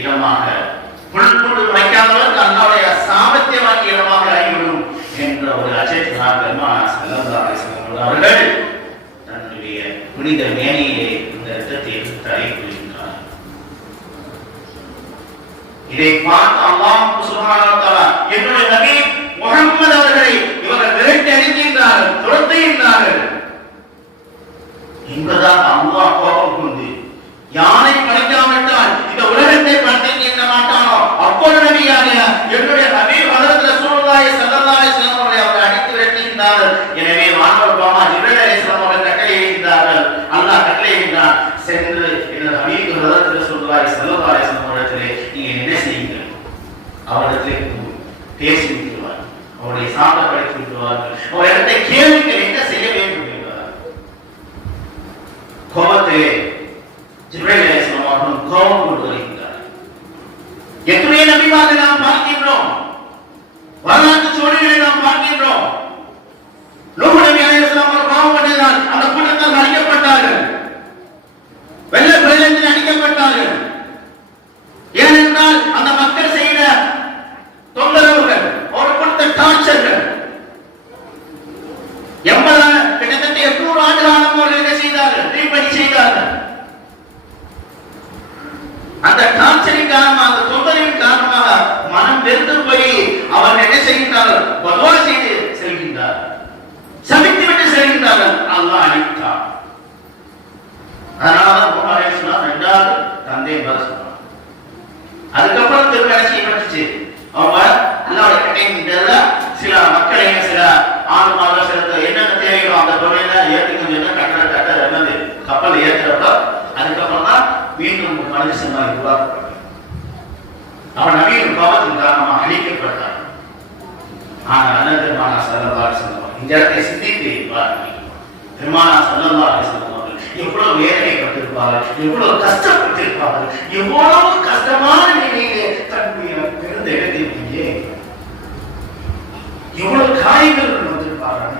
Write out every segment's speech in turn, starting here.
இடமாக, புல்கூடு வைக்காதவர்கள் அல்லாவுடைய சாமர்த்தியமாக்கிய இடமாக ஆகிவிடும் என்ற ஒரு அச்சத்தினால் பெருமானார் ஸல்லல்லாஹு அலைஹி வஸல்லம் அவர்கள் தன்னுடைய புனித மேனியிலே இந்த இரத்தத்தை எடுத்து அறையப்படுகின்றார். இதை பார்த்து அல்லாஹ் சுப்ஹானஹு வ தஆலா என்னுடைய நபி முஹம்மது அவர்களை இவர்கள் விரட்டி அடிக்கின்றார்கள், துரத்துகின்றார்கள் என்பதாக அல்லாஹ் கோபம் கொண்டு யானை படைக்காவிட்டால் இந்த உலகத்தை படைக்க மாட்டானோ அப்போது நபியாக என்னுடைய நபி ஹஜ்ரத் ரசூலுல்லாஹி ஸல்லல்லாஹு அலைஹி வஸல்லம் அவர்களை அவர் அடித்து விரட்டுகின்றார்கள். எனவே வானவர் கோமா ஜிப்ரீல் அலைஹிஸ்ஸலாம் அவர்கள் கட்டளையிடுகிறார்கள். அல்லாஹ் கட்டளையிடுகிறான், சென்று என்னுடைய நபி ஹஜ்ரத் ரசூலுல்லாஹி ஸல்லல்லாஹு அலைஹி வஸல்லம் அவர்களை நீங்க என்ன செய்யுங்கள், அவரிடத்திலே பேசி விட்டுவார், அவருடைய சாப்பிட படைத்து விட்டுவார்கள், அவரிடத்தை கேள்விகள் என்ன செய்ய வேண்டும் என்பார். கோபத்திலே ஜிப்ரீல் அலைஹிஸ்ஸலாம் அவர்கள் கோபம் கொண்டு வருகின்றார். எத்தனை நபிமார்களை நாம் பார்க்கின்றோம், வரலாற்று சோழர்களை நாம் பார்க்கின்றோம். நூஹ் நபி அலைஹிஸ்ஸலாம் அவர்கள் கோபம் கொண்டதால் அந்த கூட்டத்தார் அழிக்கப்பட்டார்கள், வெள்ள பிரளயத்தில் அழிக்கப்பட்டார்கள். ஏனென்றால் அந்த மக்கள் செய்த தொந்தரவுகள், அவர் கொடுத்த டார்ச்சர்கள், கிட்டத்தட்ட 800 ஆண்டு காலம் அவர்கள் என்ன செய்தார்கள், தீப்பணி செய்தார்கள். அந்த டார்ச்சரின் காரணமாக, அந்த தொந்தரவின் காரணமாக மனம் வெறுத்து போய் அவர்கள் என்ன செய்கின்றார்கள், பதுவா செய்து செல்கின்றார்கள், சபித்து விட்டு செல்கின்றார்கள். அல்லாஹ் அழித்தார். அதனாலதான் நூஹ் அலைஹிஸ்ஸலாம் இரண்டாவது தந்தை என்று சொன்னார். அதுக்கப்புறம் திருக்கடைசி பட்டுச்சு. அவங்க அல்லாஹ்வுடைய கட்டளையிட்டதுல சில மக்களை, சில ஆன்மாக்கள், சில என்னென்ன தேவைகளோ அந்த பொருளை ஏற்றிக்கொண்டு கட்டட என்னது கப்பல் ஏற்றுறப்ப அதுக்கப்புறம் தான் மீண்டும் மனித சமுதாயம் உருவாக்கப்பட்டது. அவன் நபியின் கோபத்தின் காரணமாக அழிக்கப்பட்டார். ஆனால் பெருமானார் ஸல்லல்லாஹு அலைஹி வஸல்லம் இந்த இடத்தை சிந்தித்து பாருங்கள். பெருமானார் ஸல்லல்லாஹு அலைஹி வஸல்லம் எவ்வளவு வேதனைப்பட்டிருப்பார்கள், எவ்வளவு கஷ்டப்பட்டிருப்பார்கள், எவ்வளவு கஷ்டமான நிலையிலே தன்னுடைய பிறந்த இடத்திலேயே எவ்வளவு காயங்கள் வந்திருப்பார்கள்.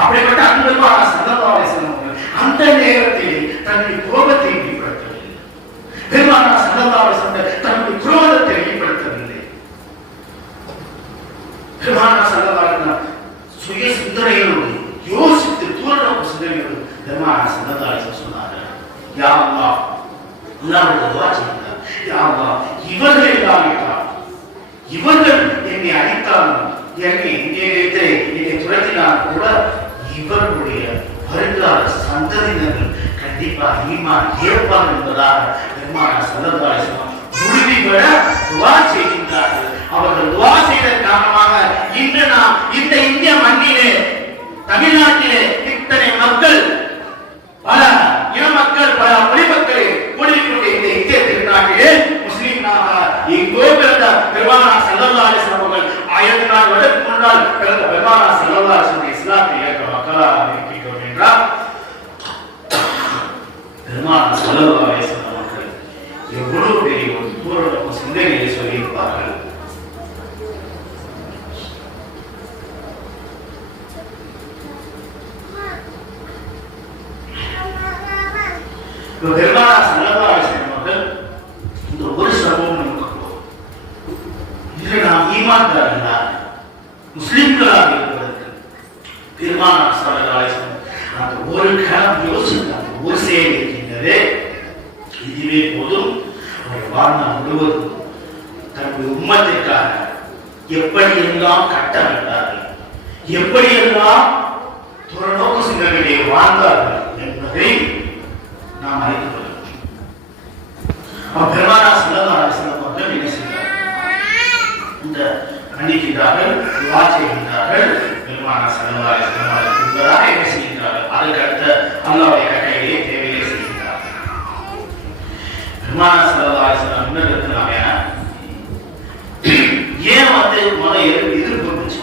அப்படிப்பட்ட அன்புமான ஸல்லல்லாஹு அலைஹி வஸல்லம் அந்த நேரத்தில் தன்னுடைய கோபத்தை வெளிப்படுத்தவில்லை. பெருமானார் ஸல்லல்லாஹு அலைஹி வஸல்லம் தன்னுடைய குரோதத்தை வெளிப்படுத்தவில்லை. பெருமானார் ஸல்லல்லாஹு அலைஹி வஸல்லம் சுய சிந்தனையோடு யோசித்து தூரநோக்கு சிந்தனையோடு பெருமானார் ஸல்லல்லாஹு அலைஹி வஸல்லம் சொன்னார்கள், யா அல்லாஹ், அல்லாஹ்வுடைய துஆ செய்யுங்கள், யா அல்லாஹ், இவர்கள் இல்லாவிட்டால், இவர்கள் என்னை அழித்தாலும், என்னை துரத்தினால் கூட இவர்களுடைய வருங்கால சந்ததியினர்கள் கண்டிப்பாக ஈமான் ஏற்பார் என்பதாக பெருமானார் ஸல்லல்லாஹு அலைஹி வஸல்லம் உறுதிபட துஆ செய்கின்றார்கள். அவர்கள் துஆ செய்த காரணமாக இன்று நாம் இந்த இந்திய மண்ணிலே, தமிழ்நாட்டிலே இத்தனை மக்கள், பல இன மக்கள், பல மொழி மக்கள் கூடிக்கொண்டு இந்த இந்திய திருநாட்டிலே முஸ்லிம்களாக எங்கோ பிறந்த பெருமானார் ஸல்லல்லாஹு அலைஹி வஸல்லம் அவர்கள் 1000 வருடத்துக்கு முன்னால் பிறந்த பெருமானார் ஸல்லல்லாஹு அலைஹி வஸல்லம் இஸ்லாத்தை ஏற்ற மக்களாக இருக்கிறோம் என்றால் பெருமானார் ஸல்லல்லாஹு அலைஹி வஸல்லம் அவர்கள் எவ்வளவு பெரிய ஒரு பூரண சிந்தனையை சொல்லியிருப்பார்கள். பெருமானார் ஸல்லல்லாஹு அலைஹி வஸல்லம் அவர்கள் இந்த ஒரு சம்பவம் நமக்கு, இதில் நாம் ஈமான்தார்களா முஸ்லிம்களாக இருப்பதற்கு பெருமானார் ஸல்லல்லாஹு அலைஹி வஸல்லம் அந்த ஒரு கணம் யோசித்தார். ஒரு செயல் இருக்கின்றது, இதுவே போதும். அவர் வாழ்நாள் முழுவதும் தன்னுடைய உம்மத்திற்காக எப்படியெல்லாம் கட்டமைத்தார்கள், எப்படியெல்லாம் துறநோக்கு சிந்தனையிலே வாழ்ந்தார்கள் என்பதை நாம் அறிந்து கொள்ளலாம். பெருமானார் ஸல்லல்லாஹு அலைஹி வஸல்லம் அவர்கள் என்ன செய்தார்கள், இந்த கண்டிக்கின்றார்கள், துஆ செய்கின்றார்கள். பெருமானார் ஸல்லல்லாஹு அலைஹி வஸல்லம் அவர்கள் என்ன செய்கின்றார்கள், அதுக்கு அடுத்த அல்லாஹ்வுடைய கட்டளையை தேவையை செய்கின்றார்கள். பெருமானார் ஸல்லல்லாஹு அலைஹி வஸல்லம் என்ன இருக்கிறாங்க, ஏன் எதிர்ப்பு வந்துச்சு?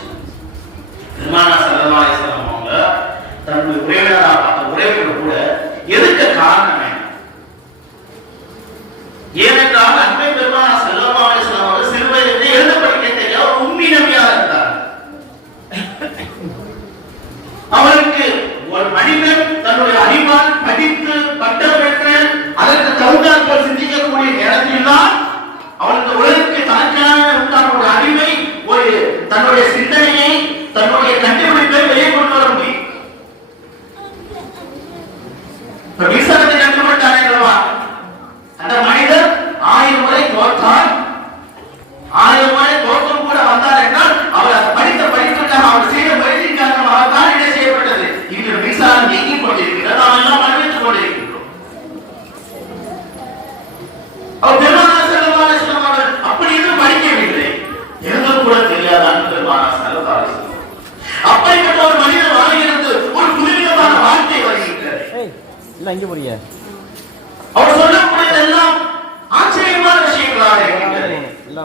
பெருமானார் ஸல்லல்லாஹு அலைஹி வஸல்லம் அவங்க தன்னுடைய உறவினராக பார்த்த உறவினர் கூட எதுக்க காரணம் என்ன? ஏனென்றால் அன்பை பெருமானார் ஸல்லல்லாஹு அலைஹி வஸல்லம் அவர்கள் சிறுவயதிலே எழுத படிக்க தெரியாத ஒரு உம்மி நபியாக இருந்தார். அவருக்கு ஒரு மனிதன் தன்னுடைய அறிவால் படித்து பட்டம் பெற்று அதற்கு தகுந்த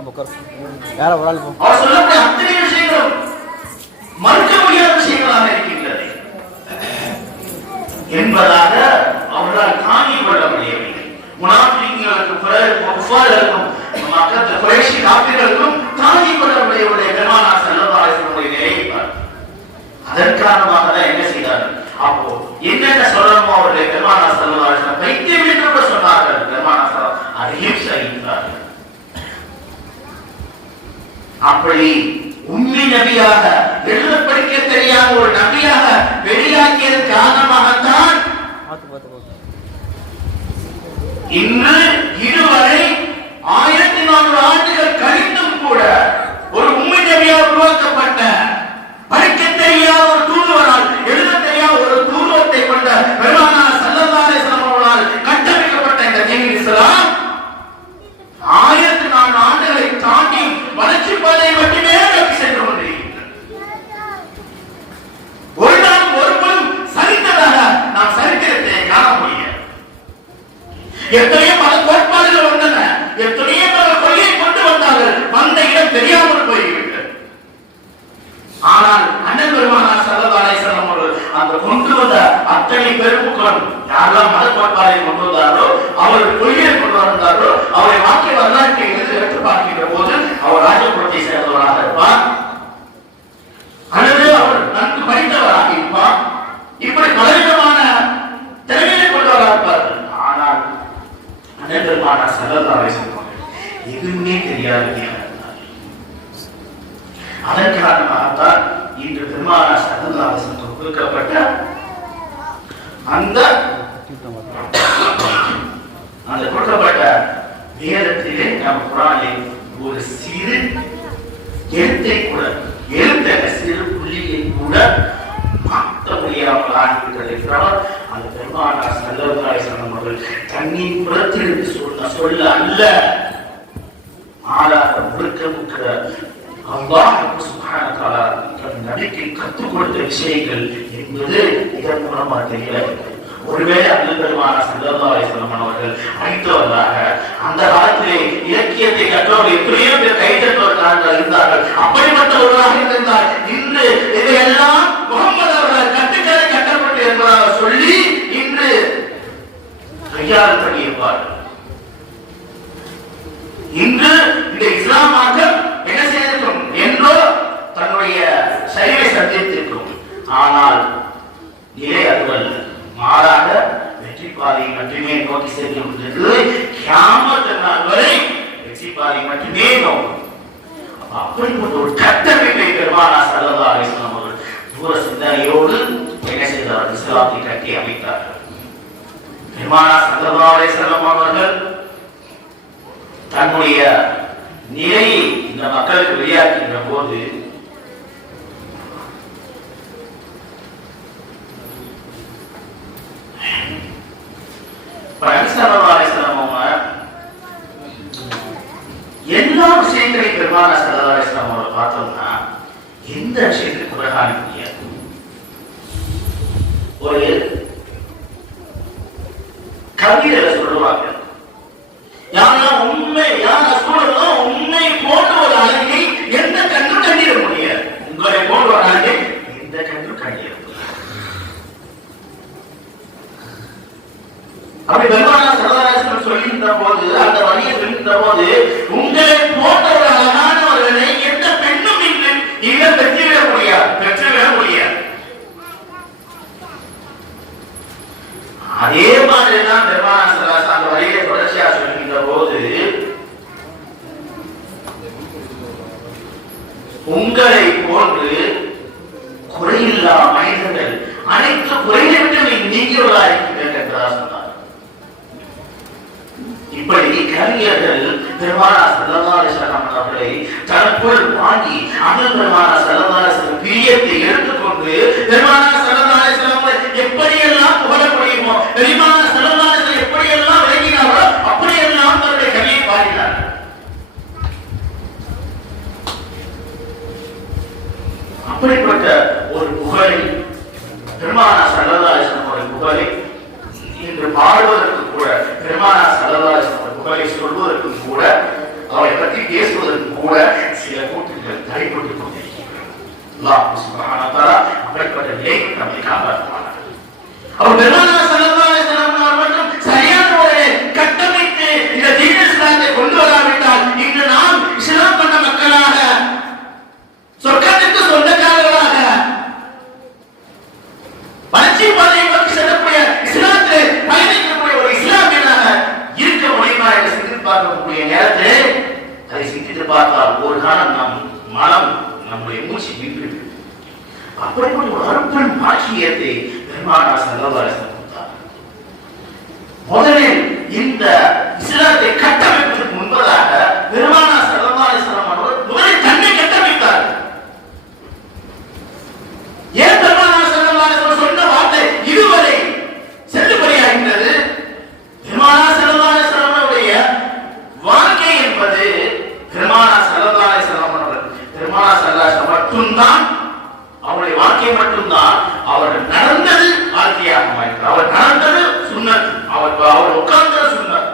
அவர் சொல்லக்கூடிய அத்தனை விஷயங்களும் மறுக்க முடியாத விஷயங்களாக இருக்கின்றது என்பதாக அவர்களால் தாங்கிக் கொள்ள முடியவில்லை. முனாஃபிக்குகளுக்கும் மக்கள் குறைஷி காபிர்களுக்கும் தாங்கிக் கொள்ள முடியவில்லை. பெருமானார் ஸல்லல்லாஹு அலைஹி வஸல்லம் நிலைப்பார். அதன் காரணமாக தான் என்ன செய்தார்கள்? அப்போ என்னென்ன சொல்லணுமோ அவருடைய பெருமானார் ஸல்லல்லாஹு அலைஹி வஸல்லம் பைத்தியம் என்று கூட சொன்னார்கள். பெருமானார் ஸல்லல்லாஹு அதையும் செய்தார்கள். அப்படி உம்மி நபியாக எழுத படிக்க தெரியாத ஒரு நபியாக வெளியாகியது காரணமாகத்தான் இன்று இதுவரை 1400 ஆண்டுகள் கழித்தும் கூட ஒரு உம்மி நபியாக உருவாக்கப்பட்ட படிக்க தெரியாத ஒரு தூதுவரால் எழுத தெரியாத ஒரு தூதுவத்தை கொண்ட பெருமானார் ஸல்லல்லாஹு அலைஹி வஸல்லம் அவர்களால் கட்டமைக்கப்பட்ட இந்த தீன் இஸ்லாம் 1400 ஆண்டுகளை தாண்டி வளர்ச்சி பாதையை மட்டுமே நோக்கி சென்று கொண்டிருக்கின்றது. ஒரு நாள் ஒருவரும் சரித்ததாக நாம் சரித்திரத்தை காண முடியாது. எத்தனையோ பல கோட்பாடுகள் வந்தன, எத்தனையோ பல கொள்கையை கொண்டு வந்தார்கள், வந்த இடம் தெரியாமல் போய்விட்டது. ஆனால் அண்ணன் பெருமானார் ஸல்லல்லாஹு அலைஹி வஸல்லம் அவர்கள் அந்த கொண்டு வந்த அத்தனை பெருமக்களும் யாரெல்லாம் மத கோட்பாடை கொண்டு வந்தாரோ, அவர்கள் கொள்கையை கொண்டு வந்தாரோ, அவரை வாக்கிய வரலாற்றை எடுத்து பார்க்கின்ற போது அவர் ராஜகுலத்தை சேர்ந்தவராக இருப்பார், அல்லது அவர் நன்கு படித்தவராக இருப்பார். இப்படி பலவிதமான திறமையை கொண்டவராக இருப்பார்கள். ஆனால் அண்ணன் பெருமானார் ஸல்லல்லாஹு அலைஹி வஸல்லம் எதுவுமே தெரியாது. அதன் காரணமாகத்தான் இன்று பெருமானார் ஸல்லல்லாஹு அலைஹி வஸல்லம் கொடுக்கப்பட்ட அந்த கொடுக்கப்பட்ட வேதத்திலே நம்ம குர்ஆனில் ஒரு சிறு எழுத்தை கூட சிறு புள்ளியை கூட மாற்ற முடியாமல் ஆகிவிட்டது. அந்த பெருமானார் ஸல்லல்லாஹு அலைஹி வஸல்லம் அவர்கள் தன்னின் புறத்திலிருந்து சொல்ல அல்ல, மாறாக முழுக்க அல்லாஹ் சுப்ஹானஹு வ தஆலா நபிக்கு கற்றுக் கொடுத்த விஷயங்கள் என்பது இதன் மூலமாக தெரியல. ஒருவேளை அண்ணன் பெருமானார் ஸல்லல்லாஹு அலைஹி வஸல்லம் அவர்கள் படித்தவர்களாக அந்த காலத்திலே இலக்கியத்தை கற்றவர்கள் எத்தனையோ பேர் கைதட்டவர்களாக இருந்தார்கள். அப்படிப்பட்டவர்களாக இருந்தால் இன்று இதையெல்லாம் முகமது அவர்கள் கட்டப்பட்டு என்பதாக சொல்லி இன்று கையால் பண்ணியிருப்பார்கள். இன்று இந்த இஸ்லாம் மார்க்கம் என்ன செய்திருக்கும் என்றோ தன்னுடைய சரிவை சந்தித்திருக்கும். ஆனால் நிலை அதுவல்ல, மாறாக வெற்றி பாதையை மட்டுமே நோக்கி சென்று கொண்டிருக்கிறது. கியாமத் நாள் வரை வெற்றி பாதையை மட்டுமே நோக்கும். அப்படிப்பட்ட ஒரு கட்டமைப்பை பெருமானார் ஸல்லல்லாஹு அலைஹி வஸல்லம் அவர்கள் தூர சிந்தனையோடு என்ன செய்தார்கள்? இஸ்லாத்தை கட்டி அமைத்தார்கள். பெருமானார் ஸல்லல்லாஹு அலைஹி வஸல்லம் அவர்கள் தன்னுடைய நிலையை இந்த மக்களுக்கு வெளியாக்குகின்ற போது எல்லா விஷயங்களையும் பெருமானார் ஸல்லல்லாஹு அலைஹி வஸல்லம் அவரை பார்த்தோம்னா எந்த விஷயத்துக்கு குறைகாண முடியாது. ஒரு கவிதையில சொல்லுவாங்க, யாரெல்லாம் உண்மை உண்மை போன்ற ஒரு அழகை எந்த கண்ணும் கண்டிட முடியாது. உங்களை போன்ற ஒரு அழகை எந்த கண்ணும் கண்டிட முடியாது. அப்படி பெருமானார் ஸல்லல்லாஹு அலைஹி வஸல்லம் சொல்கின்ற போது, அந்த வழியை சொல்கின்ற போது, உங்களை போன்ற ஒரு அழகானவர்களை எந்த பெண்ணும் இன்று பெற்றுவிட முடியாது. அதே மாதிரிதான் பெருமானார் ஸல்லல்லாஹு அலைஹி வஸல்லம் அந்த வழியை தொடர்ச்சியாக சொல்கின்ற போது, உங்களை போன்று குறையில்லா மனிதர்கள் அனைத்து குறைகளை விட்டு நீங்கியவர்களாக இருக்கிறீர்கள் என்றார் சொன்னார். இப்படி கவிஞர்கள் பெருமானார் ஸல்லல்லாஹு அலைஹி வஸல்லம் அவர்களை தனக்குள் வாங்கி அண்ணன் பெருமானார் ஸல்லல்லாஹு அலைஹி வஸல்லம் பிரியத்தை எடுத்துக்கொண்டு பெருமானார் ஸல்லல்லாஹு அலைஹி வஸல்லம் எப்படியெல்லாம் புகழ முடியுமோ, பெருமானார் ஸல்லல்லாஹு அலைஹி வஸல்லம் எப்படியெல்லாம் விளங்கினாரோ அப்படியெல்லாம் தன்னுடைய கவியை பாடினார்கள். அப்படிப்பட்ட ஒரு புகழை பெருமானார் ஸல்லல்லாஹு அலைஹி வஸல்லம் புகழை இன்று பாடுவதற்கு கூட, பெருமானார் ஸல்லல்லாஹு அலைஹி வஸல்லம் புகழை சொல்வதற்கு கூட அவரை பற்றி பேசுவதற்கு கூட சில கூட்டங்கள் தடைப்பட்டுக் கொண்டிருக்கின்றன. அல்லாஹ் சுப்ஹானஹு வ தஆலா அப்படிப்பட்ட நிலைக்கு நம்மை காப்பாற்றுவார். அவர் பெருமானார் ஸல்லல்லாஹு அலைஹி வஸல்லம் அவர்கள் சரியான முறையில் கட்டமைத்து இந்த தீன் இஸ்லாத்தை கொண்டு வராவிட்டால் இன்று நாம் இஸ்லாம் கொண்ட மக்களாக சொர்க்கத்திற்கு சொந்தக்காரர்களாக வளர்ச்சி பாதையை நோக்கி செல்லக்கூடிய இஸ்லாத்தை பயணிக்கக்கூடிய ஒரு இஸ்லாமியனாக இருக்க முடியுமா என்று சிந்தித்து பார்க்கக்கூடிய நேரத்தில் அதை சிந்தித்து பார்த்தால் ஒரு காலம் நம் மனம் நம்முடைய மூச்சு நின்று அப்படிப்பட்ட ஒரு அருப்பெரும் பாக்கியத்தை பெருமானார் ஸல்லல்லாஹு அலைஹி வஸல்லம் கொடுத்தார். முதலில் இந்த இஸ்லாத்தை கட்டமைப்பதற்கு முன்பதாக பெருமானார் ஸல்லல்லாஹு அலைஹி வஸல்லம் அவர்கள் முதலில் தன்னை கட்டமைத்தார். ஏன் பெருமானார் ஸல்லல்லாஹு அலைஹி வஸல்லம் சொன்ன வார்த்தை இதுவரை செல்லுபடியாகின்றது? பெருமானார் ஸல்லல்லாஹு அலைஹி வஸல்லம் அவருடைய வாழ்க்கை என்பது பெருமானார் ஸல்லல்லாஹு அலைஹி வஸல்லம் அவர்கள் பெருமானார் ஸல்லல்லாஹு அலைஹி வஸல்லம் மட்டும்தான் அவருடைய வாழ்க்கை மட்டும்தான் அவர்கள் நடந்தது வாழ்க்கையாக மாறினார். அவர் நடந்தது சுன்னத், அவர் உட்கார்ந்தது சுன்னத்.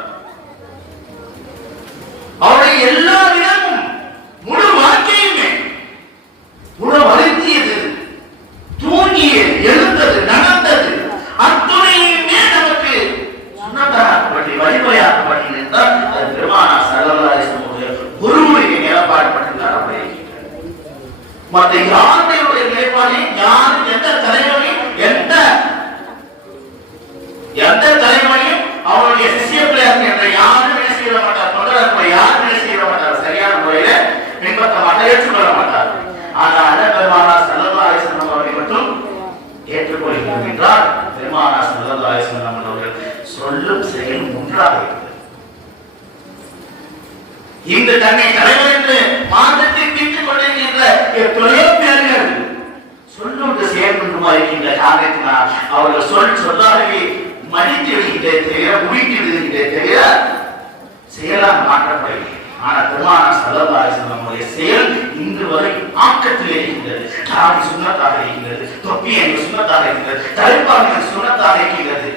அவருடைய எல்லா விதமும் முழு வாழ்க்கையுமே முழு வளர்த்தியது, தூங்கியது, எழுந்தது, நடந்தது அத்துணையுமே நமக்கு சுன்னத்தாக்கப்பட்டு வழிமுறையாக்கப்பட்டு இருந்தால் அது பெருமானார் ஸல்லல்லாஹு அலைஹி வஸல்லம் குருவுடைய நிலைப்பாடுபட்டிருந்தார். அவரை மற்ற யாருடைய நிலைப்பாடையும் யாரும் எந்த தலைவனையும் அவருடைய சிஷ்ய பிள்ளையார் என்ற யாரும் என்ன செய்ய மாட்டார், தொண்டர்கள் யாரும் என்ன செய்ய மாட்டார், சரியான முறையில பின்பற்ற மாட்டார், ஏற்றுக்கொள்ள மாட்டார். ஆனால் பெருமானார் ஸல்லல்லாஹு அலைஹி வஸல்லம் அவர்களை மட்டும் ஏற்றுக்கொள்கிறோம் என்றால் பெருமானார் ஸல்லல்லாஹு அலைஹி வஸல்லம் அவர்கள் சொல்லும் செயலும் ஒன்றாக இருக்கிறது. இந்த தன்னை தலைவர் என்று மாற்றத்தை தீர்த்துக் கொண்டிருக்கின்ற எத்தனையோ பேர்கள் சொல்லுக்கு செயல்படுமா இருக்கின்ற காரணத்தினால் அவர்கள் சொல்லாகவே மடித்து விடுகின்றே தவிர முடித்து விடுகின்றே தவிர செயலாக மாற்றப்படவில்லை. ஆனால் பெருமானார் ஸல்லல்லாஹு அலைஹி வஸல்லம் அவருடைய செயல் இன்று வரை ஆக்கத்தில் இருக்கின்றது. தாடி சுன்னத்தாக இருக்கின்றது, தொப்பி என்ற சுன்னத்தாக இருக்கின்றது, தலைப்பாக சுன்னத்தாக இருக்கின்றது.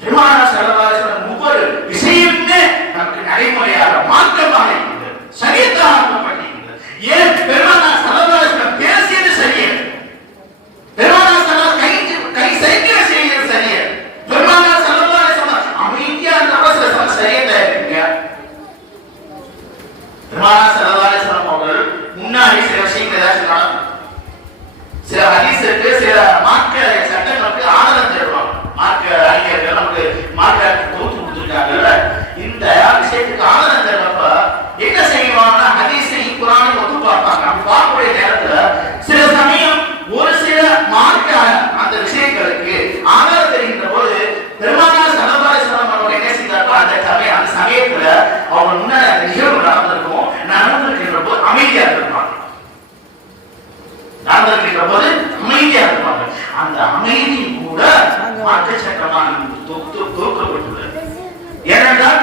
பெருமானார் ஸல்லல்லாஹு அலைஹி வஸல்லம் ஒவ்வொரு விஷயமுமே நமக்கு நடைமுறையாக மாற்றமாக இருக்கின்றது, சரியத்தாக ஆக்கப்பட்டிருக்கின்றது. ஏன் பெருமானார் ஸல்லல்லாஹு அலைஹி வஸல்லம் பேசியது சரியல், பெருமானார் ஸல்லல்லாஹு கை சைக்கிற செய்யறது சரியல், பெருமானார் ஸல்லல்லாஹு அலைஹி வஸல்லம் அமைதியா அந்த அவசர சரியத்தை இருக்குங்க. பெருமானார் ஸல்லல்லாஹு அலைஹி வஸல்லம் அவர்கள் முன்னாடி சில விஷயங்கள் ஏதாச்சும் சில ஹதீஸுக்கு சில மார்க்க சட்டங்களுக்கு ஆதாரம் தருவாங்க. மார்க்க அறிஞர்கள் நமக்கு மார்க்க தொகுத்து கொடுத்துருக்காங்கல்ல, இந்த விஷயத்துக்கு ஆதாரம் தருவப்ப என்ன செய்வாங்கன்னா ஹதீஸை குர்ஆனை ஒத்து பார்ப்பாங்க. அப்படி பார்க்கக்கூடிய நேரத்துல சில சமயம் ஒரு சில மார்க்க அந்த விஷயங்களுக்கு ஆதாரம் தெரிகின்ற போது பெருமானார் ஸல்லல்லாஹு அலைஹி வஸல்லம் அவர்கள் என்ன செய்தார்கள், அந்த சமயத்துல அவங்க முன்னாடி அந்த நிகழ்வு நடந்திருக்கின்ற போது அமைதியா இருப்பாங்க. நடந்திருக்கின்ற போது அமைதியா இருப்பாங்க. அந்த அமைதி கூட மாற்ற சட்டமாக தோற்கப்பட்டுள்ளது. ஏனென்றால்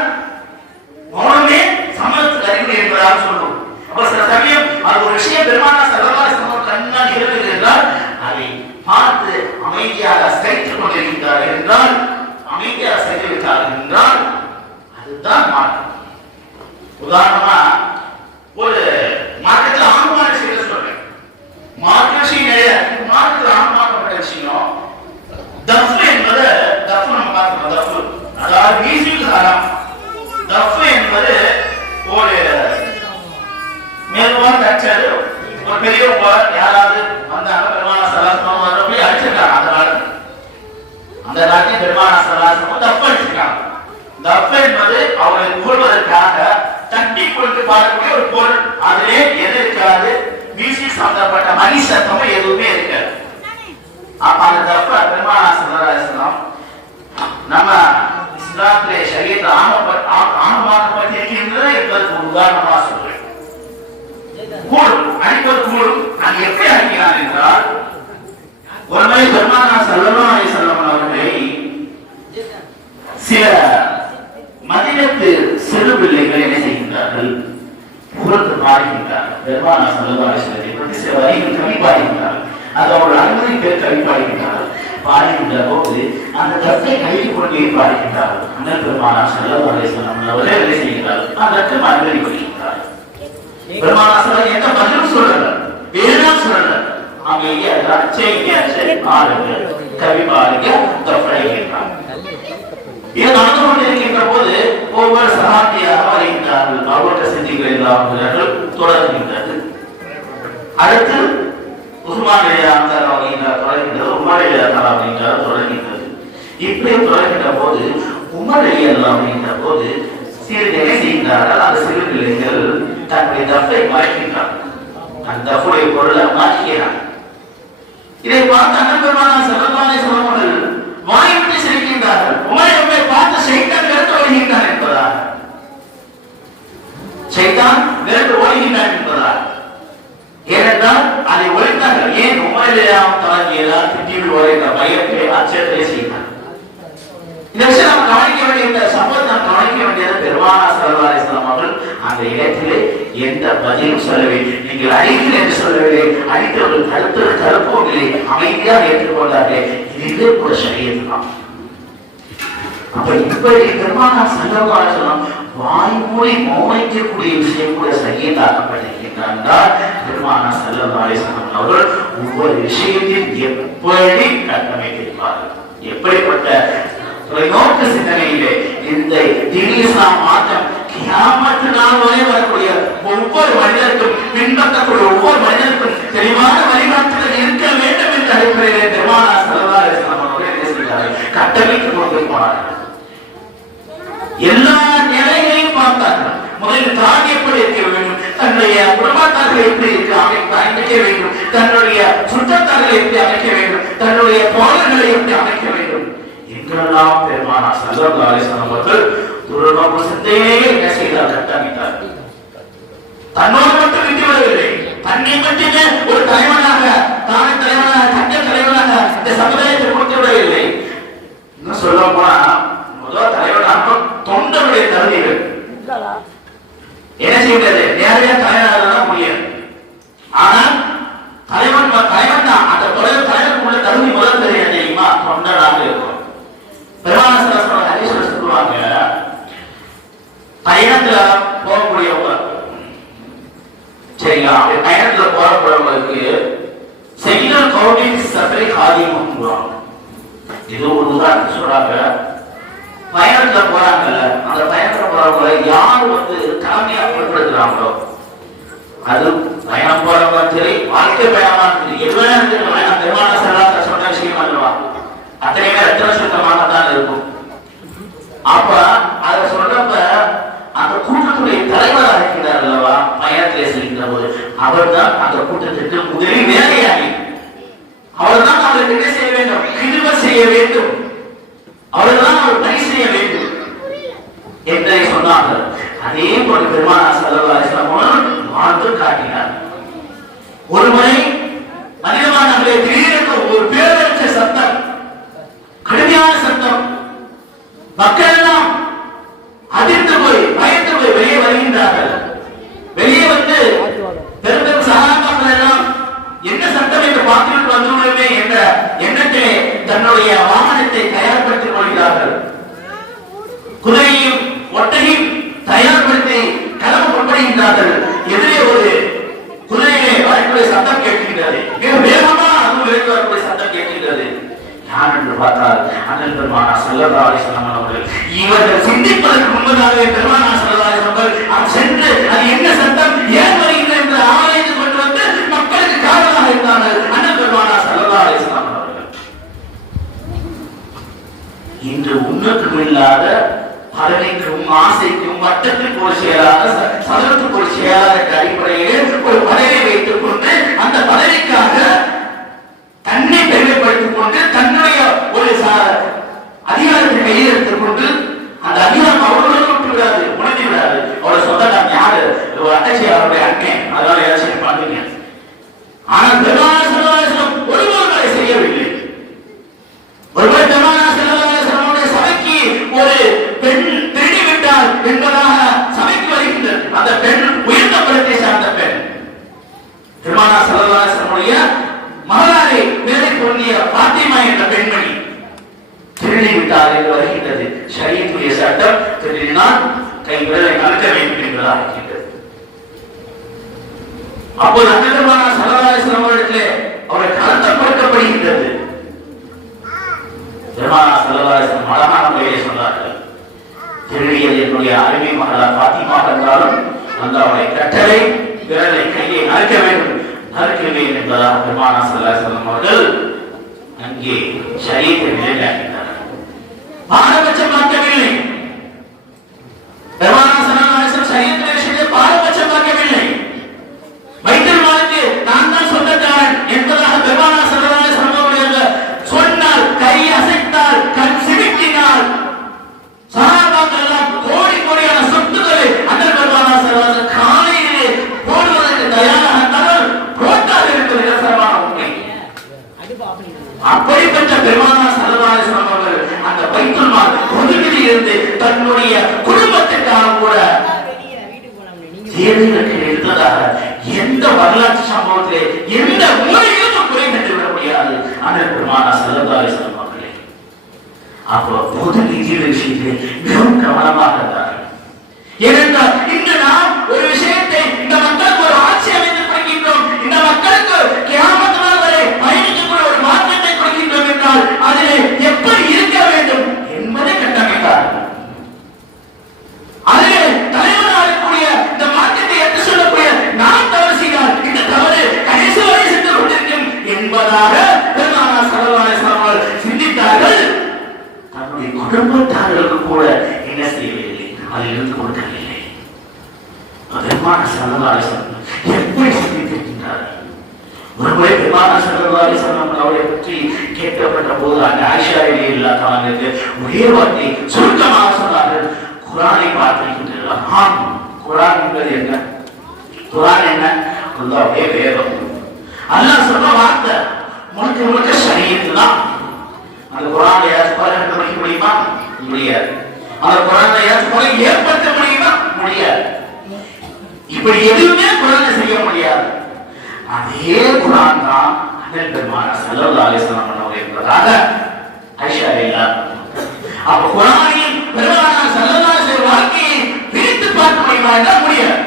மௌனமே சமத்துக்கு அறிவு என்பதாக சொல்லும். அப்ப சில சமயம் அது ஒரு விஷயம் பெருமானார் ஸல்லல்லாஹு அலைஹி வஸல்லம் கண்ணால் இருக்கிறது என்றால் அதை பார்த்து அமைதியாக சகித்துக் கொண்டிருக்கிறார்கள் என்றால், அமைதியாக சகித்துவிட்டார்கள் என்றால் அதுதான் மாற்றம். உதாரணமா ஒரு மார்க்கத்தில் ஆன்மான விஷயத்தை சொல்றேன். மார்க்க விஷயம் நிறைய மார்க்கத்தில் ஆன்மாக்கப்பட்ட விஷயம் தஃப் என்பது தஃப் நம்ம பார்க்கிறோம். தஃப் அதாவது மியூசிக் ஹராம். தஃப் என்பது ஒரு மேலுமா தச்சது ஒரு பெரியவங்க யாராவது வந்தாங்க, பெருமானார் ஸல்லல்லாஹு அலைஹி வஸல்லம் போய் அடிச்சிருக்காங்க. அந்த நாட்டில் பெருமானார் ஸல்லல்லாஹு அலைஹி வஸல்லம் தஃப் அடிச்சிருக்காங்க. தஃப் என்பது அவரை புகழ்வதற்காக தட்டி கொண்டு பாடக்கூடிய ஒரு பொருள். அதிலே எது இருக்காது, மியூசிக் சம்பந்தப்பட்ட மணி சத்தமும் எதுவுமே இருக்காது. அப்ப அந்த தஃப் பெருமானார் ஸல்லல்லாஹு அலைஹி வஸல்லம் நம்ம இஸ்லாத்திலே ஷரியத் ஆணவமாக்கப்பட்டிருக்கின்றது என்பதற்கு ஒரு உதாரணமாக சொல்றேன். கூடும் அடிப்பது கூடும். அது எப்படி அடிக்கிறார் என்றால், ஒருமுறை பெருமானார் ஸல்லல்லாஹு அலைஹி வஸல்லம் அவர்களை சில மதீனத்து சிறு பிள்ளைகள் என்ன செய்கின்றார்கள், புகழ்ந்து பாடுகின்றார்கள். பெருமானார் ஸல்லல்லாஹு அலைஹி வஸல்லம் சில வரிகள் கவி பாடுகின்றார்கள். அது அவர்கள் அனுமதி பேர் கவி பாடுகின்றார்கள். பாடுகின்ற போது அந்த தத்தை கையில் கொண்டே பாடுகின்றார்கள். அண்ணல் பெருமானார் ஸல்லல்லாஹு அலைஹி வஸல்லம் அவர்களே என்ன செய்கிறார்கள்? அதற்கு மறுபடி வருகின்றார். பெருமானார் ஸல்லல்லாஹு எந்த பதிலும் சொல்லல, வேணா சொல்லல, அமைதியா ஆளுங்க கவி பாருங்க தப்படைகின்றார். இது நடந்து கொண்டிருக்கின்ற போது ஒவ்வொரு சகாபியாக வருகின்றார்கள். அவர்கள் சிந்திகள் எல்லாம் தொடர்கின்றது. அடுத்து உஸ்மான் ரலியல்லாஹு வருகின்றார், தொடர்கின்றது. உமர் ரலியல்லாஹு வருகின்றார், தொடர்கின்றது. இப்படி தொடர்கின்ற போது உமர் ரலியல்லாஹு வருகின்ற போது சிறிது என்ன செய்கின்றார்கள்? அந்த சிறு பிள்ளைகள் தன்னுடைய தப்பை மறைக்கின்றார்கள். அந்த தப்புடைய பொருளை மாற்றுகிறார். இதை பார்த்து அண்ணல் பெருமானார் ஸல்லல்லாஹு அலைஹி வஸல்லம் அவர்கள் வாய்விட்டு சிரிக்கின்றார்கள். உமரை பார்த்து ஷைத்தான் விரட்டு ஓடுகின்றான் என்பதால், ஷைத்தான் விரட்டு ஓடுகின்றான் என்பதால். ஏனென்றால் அதை ஒழித்தார்கள். ஏன் உமரையாம் தாங்கியதால் திட்டிவிடுவார் என்ற பயத்தை அச்சத்தை செய்தார். இந்த விஷயம் நாம் கவனிக்க வேண்டிய, இந்த சம்பவத்தை நாம் கவனிக்க வேண்டியது பெருமானார் ஸல்லல்லாஹு அலைஹி வஸல்லம் அவர்கள் அந்த இடத்திலே எந்த பதிலும் சொல்லவில்லை. நீங்கள் அடிங்கள் என்று சொல்லவில்லை, அடித்தவர்கள் தடுப்பவும் இல்லை, அமைதியாக ஏற்றுக்கொண்டார்கள். இதுவே கூட ஷரியத் தான். அப்ப இப்படி பெருமானார் ஸல்லல்லாஹு அலைஹி வஸல்லம் வாய்மொழி மௌனிக்கக்கூடிய விஷயம் கூட ஷரியத்தாக்கப்பட்டிருக்கின்றால் பெருமானார் ஸல்லல்லாஹு அலைஹி வஸல்லம் அவர்கள் ஒவ்வொரு விஷயத்தையும் எப்படி கட்டமைத்திருப்பார்கள், எப்படிப்பட்ட நோக்கு சிந்தனையிலே இந்த இஸ்லாம் மாற்றம் கியாமத்து நாள் வரை வரக்கூடிய ஒவ்வொரு மனிதருக்கும், பின்பற்றக்கூடிய ஒவ்வொரு மனிதருக்கும் தெளிவான வழிகாட்டுதல் இருக்க வேண்டும் என்ற அடிப்படையிலே பெருமானார் ஸல்லல்லாஹு அலைஹி வஸல்லம் அவர்கள் என்ன செய்தார்கள்? கட்டமைத்துக் கொண்டு போனார்கள். எல்லா நிலைகளையும் பார்த்தார்கள். முதலில் தான் எப்படி இருக்க வேண்டும், தன்னுடைய குடும்பத்தார்கள் எப்படி அமைக்க வேண்டும், தன்னுடைய சுற்றத்தார்களை எப்படி அமைக்க வேண்டும், தன்னுடைய தோழர்களை எப்படி அமைக்க வேண்டும் என்றெல்லாம் பெருமானார் ஸல்லல்லாஹு அலைஹி வஸல்லம் அவர்கள் துருநோக்கு சிந்தையே என்ன செய்தார்? கட்டமைத்தார்கள். தன்னோடு மட்டும் விட்டுவிடவில்லை, தன்னை மட்டுமே ஒரு தலைவனாக, தானே தலைவனாக, தங்க தலைவனாக இந்த சமுதாயத்தை கொடுத்து விடவில்லை. இன்னும் சொல்ல போனா முதல் தலைவனாக தொண்டருடைய தகுதிகள் என்ன செய்கிறது? நேரடியா தலைவராக முடியாது. ஆனால் தலைவன் தான். அந்த தலைவனுக்குள்ள தகுதி முதல் தெரியாது தெரியுமா? தொண்டராக இருக்கும். பெருமானார் ஸல்லல்லாஹு அலைஹி வஸல்லம் சொல்லுவாங்க, பயணத்துல போகக்கூடியவங்க, சரிங்களா, பயணத்துல போறவங்களுக்கு செய்யல் கௌமின் சஃபரி காதிமும் சொல்லுவாங்க. இது ஒரு உதாரணம் சொல்றாங்க. பயணத்துல போறாங்கல்ல, அந்த பயணத்துல போறவங்களை யார் தலைமையா பொருட்படுத்துறாங்களோ, அது பயணம் போறவங்க சரி, வாழ்க்கை பயணமா சரி, எவ்வளவு பெருமானார் ஸல்லல்லாஹு அலைஹி வஸல்லம் சொன்ன விஷயம் அல்லவா, அத்தனை பேர் ரத்தன சுத்தமாகத்தான் இருக்கும். அப்ப அதை சொல்றப்ப அந்த கூட்டத்துடைய தலைவராக இருக்கிறார் அல்லவா, பயணத்திலே செல்கின்ற போது அவர் தான் அந்த கூட்டத்திற்கு முதலில் வேலையாகி, அவர் தான் அவருக்கு என்ன செய்ய வேண்டும்? கிருபை செய்ய வேண்டும், அவர் தான் அவர் பணி செய்ய வேண்டும் என்றே சொன்னார்கள். அதே போல பெருமானார் ஸல்லல்லாஹு அலைஹி வஸல்லம் வாழ்ந்து காட்டினார். ஒருமுறை மனிதமானவர்களே திடீரென்று ஒரு பேரற்ற சத்தம், கடுமையான சத்தம், மக்கள் எல்லாம் அதிர்ந்து போய் பயந்து போய் வெளியே வருகின்றார்கள். வெளியே வந்து பெரும் சகாபாக்கள் எல்லாம் என்ன சட்டம் என்று பார்த்துவிட்டு வந்துள்ளமே என்ற எண்ணத்திலே தன்னுடைய வாகனத்தை தயார்படுத்திக் கொள்கிறார்கள். குதிரையும் ஒட்டகையும் தயார்படுத்தி களம் கொள்படுகின்றார்கள். எதிரே ஒரு குதிரையிலே வரக்கூடிய சத்தம் கேட்கின்றது. மிக வேகமா அதுவும் விரைந்து வரக்கூடிய சத்தம் கேட்கின்றது. யார் என்று பார்த்தால் அண்ணல் பெருமானார் ஸல்லல்லாஹு அலைஹி வஸல்லம் அவர்கள். இவர்கள் சிந்திப்பதற்கு முன்பதாகவே பெருமானார் ஸல்லல்லாஹு அலைஹி வஸல்லம் அவர்கள் சென்று அது என்ன சத்தம், ஏன் வருகிறது என்று ஆராய்ந்து கொண்டு வந்து மக்களுக்கு காவலாக இருந்தார்கள் அண்ணல் பெருமானார் ஸல்லல்லாஹு அலைஹி வஸல்லம் அவர்கள். இன்று உண்மைக்கும் இல்லாத பதவிக்கும் ஆசைக்கும் வட்டத்திற்கு ஒரு செயலாக, சதுரத்துக்கு ஒரு செயலாக என்ற அடிப்படையில் ஒரு பதவியை வைத்துக் கொண்டு அந்த பதவிக்காக தன்னை பெருமைப்படுத்திக் கொண்டு தன்னுடைய ஒரு அதிகாரத்தை கையில் எடுத்துக் கொண்டு அந்த அதிகாரம் அவர்களும் விட்டு விடாது, உணர்ந்து விடாது. அவரோட சொந்தக்காரன் யாரு? ஒரு அட்டச்சி, அவருடைய அண்ணன், அதனால ஏதாச்சும் பண்ணுங்க. ஆனால் பெருமானார் ஸல்லல்லாஹு அலைஹி வஸல்லம் ஒருபோதும் அதை செய்யவில்லை. ஒருமுறை பெருமானார் ஸல்லல்லாஹு அலைஹி வஸல்லம் சபைக்கு ஒரு பெண் திருடி விட்டால் என்பதாக சபைக்கு வருகின்றது. அந்த பெண் உயர்ந்த குலத்தை சார்ந்த பெண். பெருமானார் ஸல்லல்லாஹு அலைஹி வஸல்லம் மகளாரை வேலை பொருந்திய பாத்திமா என்ற பெண்மணி விட்டார் என்று வருகின்றது. ஷரியத்துடைய சட்டம் திருடினால் கை விரலை நறுக்க வேண்டும் என்பதாக இருக்கின்றது. அப்போது அன்னதமான சல்லல்லாஹு அவரிடத்திலே அவரை கலந்தப்படுத்தப்படுகின்றது. பெருமானா சல்லல்லாஹு அழகான முறையிலே சொன்னார்கள், திருடியது என்னுடைய அருமை மகளா பாத்திமா என்றாலும் அந்த அவருடைய கட்டளை விரலை கையை நறுக்க வேண்டும் நறுக்கவேன் என்பதாக பெருமானா சல்லல்லாஹு அவர்கள் அங்கே ஷரியத்தை நிலைநாட்டினார்கள். பாரபட்சமாக்கவில்லை. பெருமானா சல்லல்லாஹு ஷரியத்தை விஷயத்தை பாரபட்சமாக்கவில்லை. பைத்துல் மாலுக்கு நான் தான் சொந்தக்காரன் என்பதாக பெருமானா சல்லல்லாஹு அவர்கள் சொன்னால், கை அசைத்தால், கண் சிமிட்டினால் சஹாபாக்கள் எல்லாம் கோடி கோடியான சொத்துக்களை அந்த பெருமானா சல்லல்லாஹு காலையிலே போடுவதற்கு தயாராக இருந்தார்கள். போட்டால் இருப்பது நிரசனமான உண்மை. அப்படிப்பட்ட பெருமானா சல்லல்லாஹு அவர்கள் அந்த பைத்துல் மால் பொதுவில் இருந்து தன்னுடைய குடும்பத்திற்காக கூட தேவைகளுக்கு இருந்ததாக எந்த வரலாற்று சம்பவத்திலே எந்த மூலையிலும் குறை கண்டுவிட முடியாது. ஆனால் பெருமானா சல்லல்லாஹு அலைஹி வஸல்லம் அவர்களே அப்போ பொது நிதியுடைய விஷயத்திலே மிகவும் கவனமாக இருந்தார்கள். ஏனென்றால் இன்று நாம் ஒரு விஷயத்தை இந்த மக்களுக்கு ஒரு ஆட்சி அமைத்து கொடுக்கின்றோம், இந்த மக்களுக்கு கியாமத் நாள் வரை பயணிக்கக்கூடிய ஒரு மாற்றத்தை கொடுக்கின்றோம் என்றால் அதிலே எப்படி இருக்க வேண்டும் என்பதை கட்டமைத்தார்கள். அதிலே தலைவராக இருக்கக்கூடிய இந்த மாற்றத்தை எடுத்து சொல்லக்கூடிய நாம் தவறு செய்தால் இந்த தவறு கடைசி வரை சென்று கொண்டிருக்கும் என்பதாக பெருமானா ஸல்லல்லாஹு அலைஹி வஸல்லம் சிந்தித்தார்கள். தன்னுடைய குடும்பத்தார்களுக்கு கூட என்ன செய்யவில்லை, அதில் இருந்து கொடுக்கவில்லை. பெருமானா ஸல்லல்லாஹு அலைஹி வஸல்லம் எப்படி சிந்தித்திருக்கின்றார்கள். ஒருமுறை பெருமானா ஸல்லல்லாஹு அலைஹி வஸல்லம் அவரை பற்றி கேட்கப்பட்ட போது அந்த ஆயிஷா ரலியல்லாஹு அன்ஹா ஒரே வார்த்தை சுருக்கமாக சொன்னார்கள், குர்ஆனை பார்த்திருக்கின்றீர்களா? ஆம். குர்ஆன் என்பது என்ன? குர்ஆன் என்ன? அல்லாஹ்வுடைய வேதம். அல்லாஹ் சொன்ன வார்த்தை முழுக்க முழுக்க ஷரியத் தான். அந்த குர்ஆனை யாராவது படிக்க முடியுமா? முடியாது. அந்த குர்ஆனை யாராவது ஏற்படுத்த முடியுமா? முடியாது. இப்படி எதுவுமே குர்ஆனை செய்ய முடியாது. அதே குர்ஆன் தான் அண்ணல் பெருமானா ஸல்லல்லாஹு அலைஹி வஸல்லம் அவர்கள் என்பதாக ஆயிஷா ரலியல்லாஹு அப்ப குர்ஆனில் பெருமானா ஸல்லல்லாஹு அலைஹி வஸல்லம் வாழ்க்கையை பிரித்து பார்க்க முடியுமா? என்றால் முடியாது.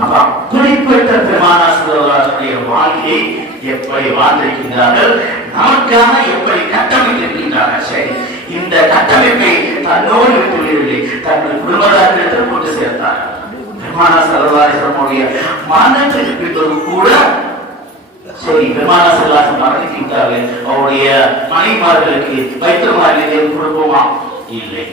அப்ப அப்படிப்பட்ட பெருமானா ஸல்லல்லாஹு அலைஹி வஸல்லம் வாழ்க்கையை எப்படி வாழ்ந்திருக்கின்றார்கள், நமக்காக எப்படி கட்டமைத்திருக்கின்றார்கள். சரி, இந்த கட்டமைப்பை தன்னோடு விட்டுவிடவில்லை, தன்னுடைய குடும்பத்தாரிடத்தில் கொண்டு சேர்த்தார்கள். பெருமானா ஸல்லல்லாஹு அலைஹி வஸல்லம் மரணத்திற்கு பின்பு கூட சரி, பெருமானா ஸல்லல்லாஹு அலைஹி வஸல்லம் மரணிக்கின்றார்கள். அவருடைய மனைவிமார்களுக்கு பைத்துல் மாலிலே கொடுப்போமா? இல்லை.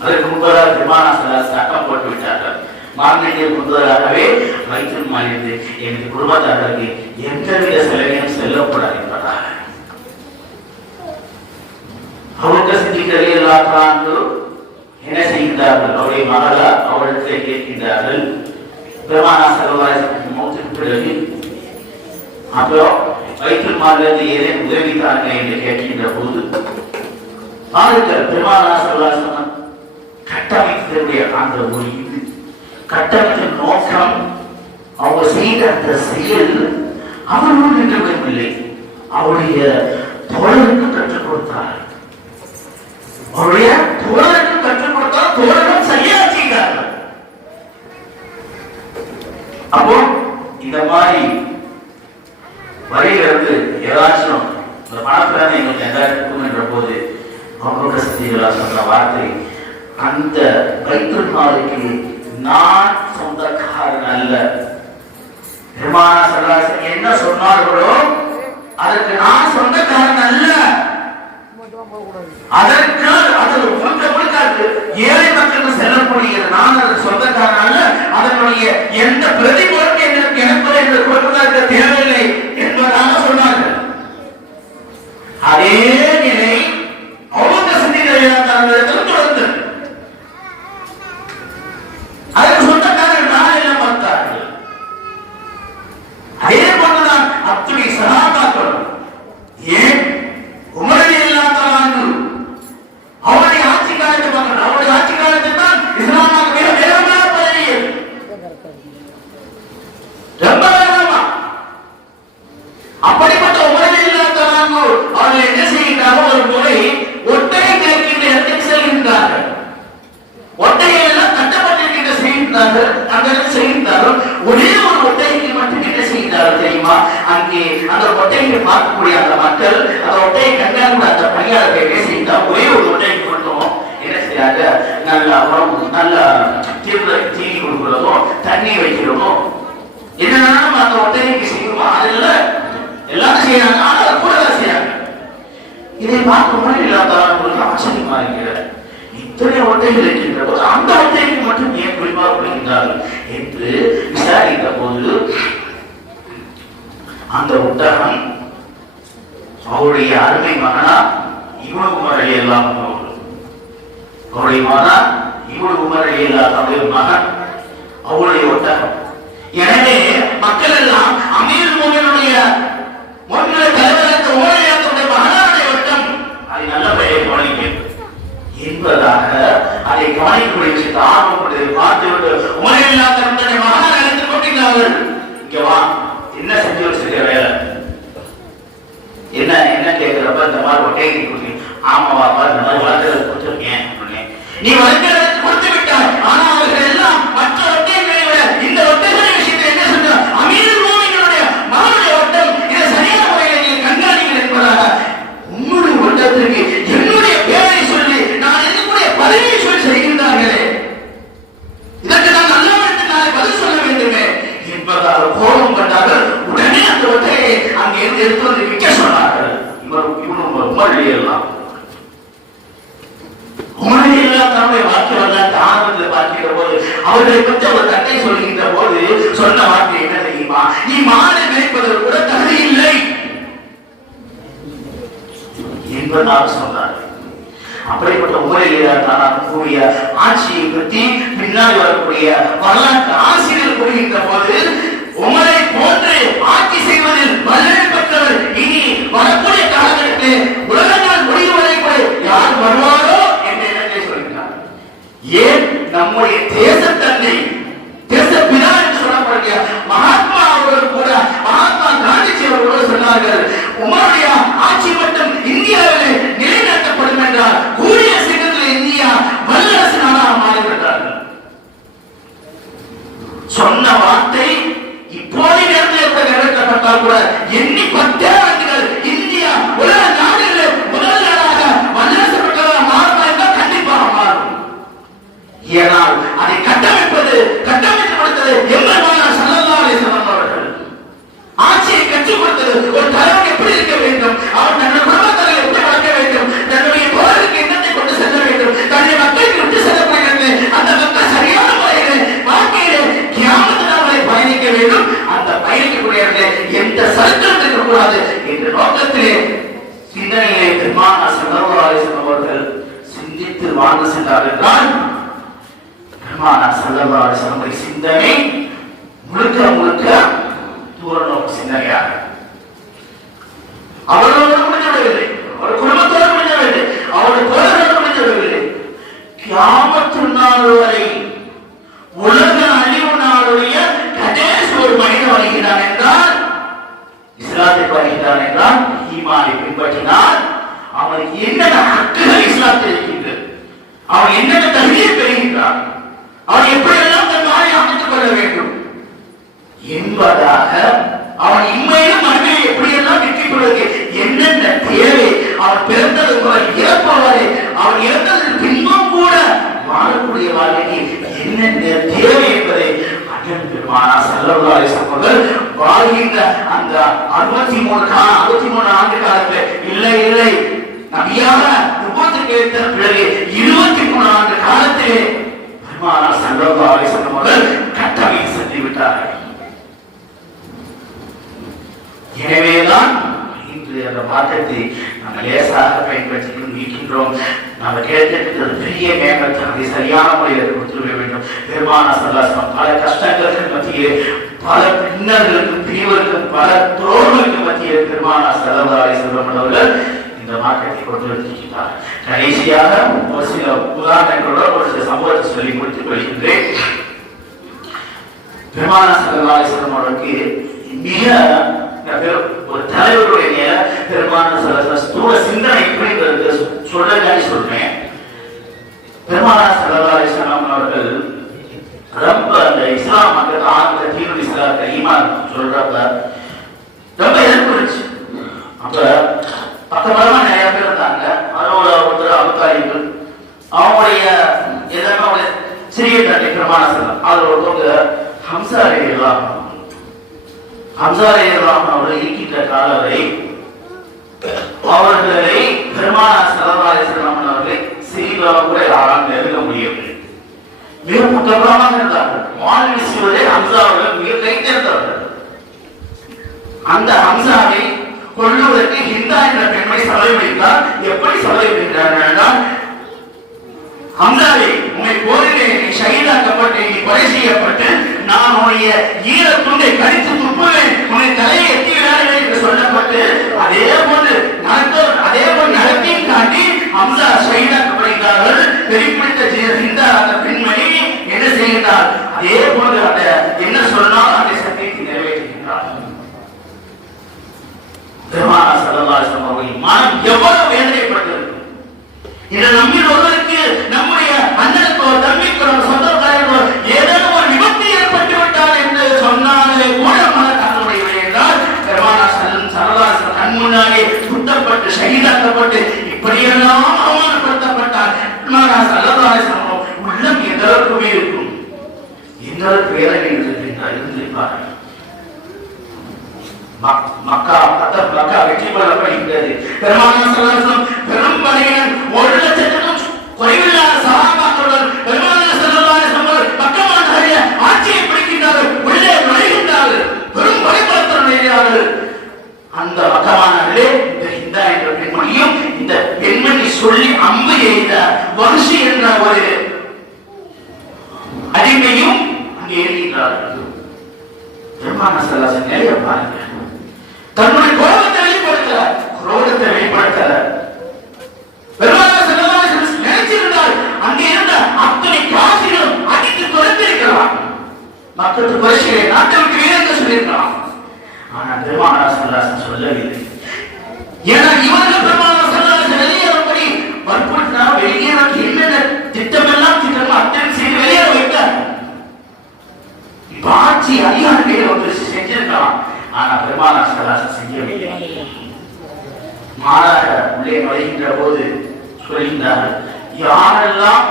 அதற்கு முன்பதாக பெருமானா ஸல்லல்லாஹு அலைஹி வஸல்லம் சட்டம் போட்டு விட்டார்கள். மரணிக்கு முன்பதாகவே பைத்துல் மாலிலே எனது குடும்பத்தார்களுக்கு எந்தவித செலவையும் செல்லக்கூடாது என்பதாக. அபூபக்கர் சித்திக் ரலியல்லாஹு அன்ஹு என்ன செய்கின்றார்கள்? அவருடைய மகளா அவரிடத்தில் கேட்கின்றார்கள், பெருமானா ஸல்லல்லாஹு அலைஹி வஸல்லம் மௌத்துக்கு பிறகு அப்புறம் பைத்துல் மாலிலிருந்து ஏதேனும் உதவி தாங்க என்று கேட்கின்ற போது ஆளுக்கள் பெருமானா ஸல்லல்லாஹு அலைஹி வஸல்லம் கட்டமைத்ததுடைய அந்த ஒரு கட்டமைத்த நோக்கம், அவங்க செய்த அந்த செயல் அவரோடு நின்றுவிடவில்லை, அவருடைய தோழருக்கு கற்றுக் கொடுத்தார். அவருடைய தோழருக்கு கற்றுக் கொடுத்தால் தோழரும் சரியா செய்தார்கள். அப்போ இந்த மாதிரி வரையிலிருந்து ஏதாச்சும் ஒரு பணப்பிரமை எங்களுக்கு எதாச்சும் என்ற போது அவங்க சக்திகளா சொன்ன வார்த்தை, அந்த பைத்துல் மாலுக்கு நான் சொந்தக்காரன் அல்ல. பெருமானா ஸல்லல்லாஹு அலைஹி வஸல்லம் என்ன சொன்னார்களோ அதற்கு நான் சொந்தக்காரன் அல்ல. அதற்கு அது முழுக்க முழுக்க ஏழை மக்களுக்கு செல்லக்கூடிய நான் அதற்கு சொந்தக்காரன் அல்ல. அதனுடைய எந்த பிரதிபலனும் எனக்கு என்று கொடுப்பதற்கு தேவையில்லை என்பதாக சொன்னார்கள். அதே நிலை அவங்க சிந்திகளிடத்தில் தொடர்ந்து அதற்கு சொந்தக்காரர்கள் நான் எல்லாம் பார்த்தார்கள். அதே போன்றுதான் அத்துணை சஹாபாக்கள் ஏன் உமர் ரலியல்லாஹு அன்ஹு அவருடைய ஒரே ஒரு ஒட்டகைக்கு மட்டும் என்ன செய்தார்கள் தெரியுமா? அங்கே அந்த ஒட்டகையை பார்க்கக்கூடிய அந்த மக்கள் அந்த ஒட்டகை கண்காணிக்க அந்த பணியாளர்கள் என்ன செய்தால் ஒரே ஒரு ஒட்டகைக்கு மட்டும் என்ன செய்யாத நல்ல உணவு நல்ல தீனி கொடுக்கிறதோ தண்ணி வைக்கிறதோ என்னன்னா நம்ம அந்த ஒட்டகைக்கு செய்வோமோ அதுல எல்லாரும் செய்யறாங்க. ஆனால் கூட செய்யறாங்க. இதை பார்க்கும் போது இல்லாதவர்களுக்கு ஆச்சரியமா இருக்கிறது. இத்தனை ஒட்டைகள் இருக்கின்ற போது அந்த ஒட்டைக்கு மட்டும் ஏன் குறிப்பாக கொடுக்கின்றார்கள் என்று விசாரித்த போது அந்த ஒட்டகம் அவருடைய அருமை மகனா இவனு உமர் அலியல்லாஹு அன்ஹு, அவருடைய மகனா இவனு உமர் அலியல்லாஹு அன்ஹு மகன் அவருடைய ஒட்டகம். எனவே மக்கள் எல்லாம் அமீர் மோமினுடைய முன்னிலை தலைவருக்கு உமரியாத்துடைய மகனாருடைய ஒட்டம் அதை நல்ல பெயரை கவனிக்க என்பதாக அதை கவனிக்கக்கூடிய விஷயத்தை ஆர்வப்பட்டதை பார்த்துவிட்டு உமரில்லாத தன்னுடைய மகனை அழைத்துக் கொண்டிருந்தார்கள். இங்க வா, என்ன செஞ்சு வச்சிருக்க வேலை என்ன என்ன கேட்கிறப்ப இந்த மாதிரி ஒட்டையை கொடுத்து ஆமாவா இந்த மாதிரி வளர்க்கறது கொடுத்துருக்கேன். நீ வளர்க்கறது கொடுத்து விட்டாய். ஆனா அவர்கள் எல்லாம் மற்ற ஒட்டைகளை விட இந்த ஒட்டைகளை விஷயத்தை என்ன சொன்ன அமீர் மோமினுடைய மகனுடைய ஒட்டம் இதை சரியான முறையில் நீங்கள் கண்காணிங்கள் என்பதாக உன்னுடைய ஒட்டத்திற்கு என்னுடைய பேரை சொல்லி நான் இருக்கக்கூடிய பதவியை சொல்லி செய்கின்றார்களே, இதற்கு நான் நல்லவனுக்கு நாளை பதில் சொல்ல வேண்டுமே என்பதாக கோபம் கொண்டார்கள். உடனே அந்த ஒட்டையை அங்கே இருந்து எடுத்து வந்து விற்க சொன்னார்கள். இவனும் உமரில்லாம் தன்னுடைய வாக்கிய வரலாற்று ஆரம்பத்தில் பார்க்கிற போது அவர்களை பற்றி ஒரு கட்டை சொல்கின்ற போது சொன்ன வார்த்தை என்ன தெரியுமா? நீ மாலை மேய்ப்பதற்கு கூட தகுதி இல்லை என்பதாக சொன்னார்கள். அப்படிப்பட்ட உமரில் கூடிய ஆட்சியை பற்றி பின்னால் வரக்கூடிய வரலாற்று ஆசிரியர் கூறுகின்ற போது உமரை போன்று ஆட்சி செய்வதில் வல்லமை பெற்றவர் இனி வரக்கூடிய காலகட்டத்தில் உலகங்கள் முடிவுவதை கூட யார் வருவாரோ என்ற இடத்தை சொல்கிறார். ஏன் நம்முடைய தேசத்தன்னை தேச பிதா என்று சொல்லக்கூடிய மகாத்மா அவர்கள் கூட மகாத்மா காந்திஜி அவர்கள் சொன்னார்கள், உமருடைய ஆட்சி மட்டும் இந்தியாவில் நிலைநாட்டப்படும் என்றால் கூடிய சீக்கிரத்தில் இந்தியா வல்லரசு நாடாக மாறிவிட்டார்கள். சொன்ன வார்த்தை இப்போது நிறைவேற்றப்பட்டால் கூட எண்ணி 10 ஆண்டுகள் இந்தியா உலக நாடுகளில் முதல் நாடாக வல்லரசு பெற்றதாக மாறும் என்றால் கண்டிப்பாக மாறும். ஏனால் அதை கட்டமைத்து கொடுத்தது எம்பெருமானார் ஸல்லல்லாஹு அலைஹி வஸல்லம் அவர்கள். ஆட்சியை கற்றுக் கொடுத்தது ஒரு தலைவன் எப்படி இருக்க வேண்டும், அவர் தன்னுடைய குடும்பத்தாரை எப்படி வளர்க்க வேண்டும், தன்னுடைய தோழருக்கு என்னத்தை கொண்டு செல்ல வேண்டும், தன்னுடைய மக்களுக்கு விட்டு செல்லப்படுகிறது அந்த மக்கள் சரியான முறையில் வாழ்க்கையிலே கியாமத் நாள் வரை பயணிக்க வேண்டும். அந்த பயணிக்கக்கூடிய எந்த சறுக்கலும் இருக்கக்கூடாது என்ற நோக்கத்திலே சிந்தனையிலே பெருமானார் ஸல்லல்லாஹு அலைஹி வஸல்லம் அவர்கள் சிந்தித்து வாழ்ந்து சென்றார்கள் என்றால் பெருமானார் ஸல்லல்லாஹு அலைஹி வஸல்லம் சிந்தனை முழுக்க தூரநோக்கு சிந்தனையாக அவரோடு முடிஞ்சவில்லை, அவர் குடும்பத்தோடு முடிஞ்சவில்லை, அவருடைய தோழரோடு முடிஞ்சவில்லை. கியாமத் நாள் வரை உலக அழிவு நாளுடைய கடைசி ஒரு மனிதன் வருகிறான் என்றால் இஸ்லாத்தை வருகிறான் என்றால் ஈமானை பின்பற்றினால் அவனுக்கு என்னென்ன ஹக்குகள் இஸ்லாத்தில் இருக்கின்றது, அவன் என்னென்ன தகுதியை பெறுகின்றான், அவன் எப்படியெல்லாம் தன் வாயை அமைத்துக் கொள்ள வேண்டும் என்பதாக அவன் இம்மையிலும் மறுமையை எப்படியெல்லாம் வெற்றி கொள்வதற்கு என்னென்ன தேவை, அவன் பிறந்தது முதல் இறப்பு வரை அவன் இறந்ததற்கு பின்பும் கூட வாழக்கூடிய வாழ்க்கைக்கு என்னென்ன தேவை என்பதை அண்ணன் பெருமானார் ஸல்லல்லாஹு அலைஹி வஸல்லம் அவர்கள் வாழ்கின்ற அந்த 63 ஆண்டு காலத்தில் இல்லை நபியாக நுபுவத்துக்கு ஏற்ற பிறகு 23 ஆண்டு காலத்திலே பெருமானார் ஸல்லல்லாஹு அலைஹி வஸல்லம் அவர்கள் கட்டமைத்து சென்று விட்டார்கள். எனவேதான் இன்று அந்த மாற்றத்தை நம்ம லேசாக பயன்படுத்தி நீக்கின்றோம். நம்ம கேட்டிருக்கிறது பெரிய மேம்பட்டு அதை சரியான முறையில் கொடுத்துவிட வேண்டும். பெருமானார் ஸல்லல்லாஹு அலைஹி வஸல்லம் பல கஷ்டங்களுக்கு மத்தியிலே, பல பின்னர்களுக்கும் பிரிவுகளுக்கும் பல துரோகங்களுக்கு மத்தியிலே பெருமானார் ஸல்லல்லாஹு அலைஹி வஸல்லம் அவர்கள் இந்த மாற்றத்தை கொண்டு வந்திருக்கிறார். கடைசியாக ஒரு சில உதாரணங்களோட ஒரு சில சம்பவத்தை சொல்லி முடித்துக் கொள்கின்றேன். பெருமானார் ஸல்லல்லாஹு அலைஹி வஸல்லம் அவர்களுக்கு மிக ஒரு தலைவருடைய பெருமானார் ஸ்தூல சிந்தனை எப்படி சொல்றேன். பெருமானார் ஸல்லல்லாஹு அலைஹி வஸல்லம் அவர்கள் ரொம்ப அந்த இஸ்லாம் மக்கள் ஆரம்பத்தில் அவங்களுடைய எல்லாமே சிறிய தண்டை பிரமாண செல்லம். அதில் ஒருத்தவங்க ஹம்சா ரலியல்லாஹு அவர்களை இருக்கின்ற காலம் வரை அவர்களை பெருமானார் ஸல்லல்லாஹு அலைஹி வஸல்லம் அவர்களை சிறிதாக கூட யாரால் நெருங்க முடியவில்லை. மிக முக்கியமாக இருந்தார்கள். வாழ்வி செய்வதே ஹம்சா அவர்கள் மிக கைத்தேர்ந்தவர்கள். அந்த ஹம்சாவை கொள்ளுவதற்கு ஹிந்தா என்ற பெண்மை சபை வைத்தார். எப்படி சபை வைத்தார்கள்? ஹம்சாவே, உன்னை போரிலே நீ ஷஹீதாக்கப்பட்டு நீ கொலை செய்யப்பட்டு நான் உன்னுடைய ஈர துண்டை கடித்து துப்புவேன், உன்னை தலையை எத்தி விடாதே என்று சொல்லப்பட்டு அதே போன்று நடத்தையும் தாண்டி ஹம்சா ஷஹீதாக்கப்படுகிறார்கள். வெளிப்படுத்த ஹிந்தா அந்த பெண்மணி என்ன செய்கிறார்? அதே போன்று அந்த என்ன சொன்னால் அந்த சத்தியத்தை நிறைவேற்றுகின்றார். பெருமானார் ஸல்லல்லாஹு அலைஹி வஸல்லம் அவர்களின் மனம் எவ்வளவு வேதனைப்பட்டிருக்கும். இந்த நம்மில் ஒருவருக்கு நம்முடைய அண்ணனுக்கோ தம்பிக்கோ சொந்தக்காரர்களோ ஏதேனும் ஒரு விபத்து ஏற்பட்டு விட்டார் என்று சொன்னாலே கூட மனக்கவலை என்றால் பெருமானார் ஸல்லல்லாஹு அலைஹி வஸல்லம் கண் முன்னாலே குத்தப்பட்டு ஷஹீதாக்கப்பட்டு இப்படியெல்லாம் அவமானப்படுத்தப்பட்டார். பெருமானார் ஸல்லல்லாஹு அலைஹி வஸல்லம் உள்ளம் எந்த அளவுக்கு இருக்கும், எந்த அளவுக்கு வேதனை இருந்திருப்பார்கள். மக்கா வெற்றி கொள்ளப்படுகிறது. பெருமானார் ஸல்லல்லாஹு அலைஹி வஸல்லம் பெரும் படையுடன் 1,00,000க்கும் குறைவில்லாத சஹாபாக்களுடன் பெருமானார் ஸல்லல்லாஹு அலைஹி வஸல்லம் மக்கா நகரில் ஆட்சியை பிடிக்கின்றார்கள். உள்ளே நுழைகின்றார்கள். பெரும் படைபலத்துடன் நுழைகிறார்கள். அந்த மக்கா நகரிலே இந்த ஹிந்தா என்ற பெண்மணியும் இந்த பெண்மணி சொல்லி அம்பு எய்த வஹ்ஷி என்ற ஒரு அடிமையும் அங்கே ஏறுகிறார்கள். பெருமானார் ஸல்லல்லாஹு அலைஹி வஸல்லம் நிலையை பாருங்க. தன்னுடைய கோபத்தை வெளிப்படுத்தல, குரோதத்தை வெளிப்படுத்தல. பெருமானார் ஸல்லல்லாஹு அலைஹி வஸல்லம் நினைச்சிருந்தால் அங்கே இருந்த அத்தனை காசிகளும் அடித்து துரத்திருக்கலாம். மக்களுக்கு பரிசுகளை நாட்டை விட்டு வீரர்கள் சொல்லியிருக்கலாம். ஆனால் பெருமானார் ஸல்லல்லாஹு அலைஹி வஸல்லம் சொல்லவில்லை. ஏன்னா இவர்கள் பெருமானார் ஸல்லல்லாஹு அலைஹி வஸல்லம் வெளியேறும்படி வற்புறுத்தினா வெளியேற என்னென்ன திட்டமெல்லாம் அத்தனை செய்து வெளியேற வைத்தார். ஆட்சி அதிகாரிகளை ஒன்று செஞ்சிருக்கலாம். ஆனா பெருமானார் ஸல்லல்லாஹு அலைஹி வஸல்லம் செய்யவில்லை. மாறாக உள்ளே நுழைகின்ற போது சொல்கின்றார்கள், யாரெல்லாம்